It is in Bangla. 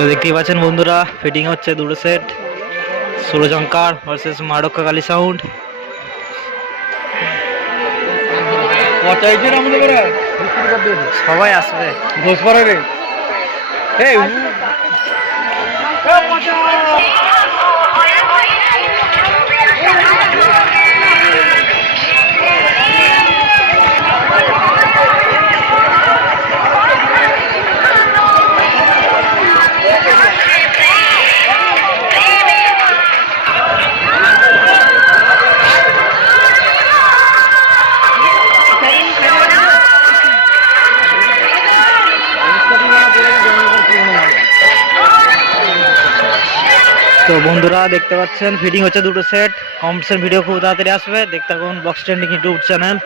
তো দেখতেই পাচ্ছেন বন্ধুরা, ফিটিং হচ্ছে দুটো সেট, ষোলজঙ্কার ভার্সেস মাডক্কা কালী সাউন্ড। সবাই আসবে। তো বন্ধুরা দেখতে পাচ্ছেন ফিটিং হচ্ছে দুটো সেট। কম্পিটিশন ভিডিও খুব তাড়াতাড়ি আসবে, দেখতে থাকুন বক্স ট্রেন্ডিং ইউটিউব চ্যানেল।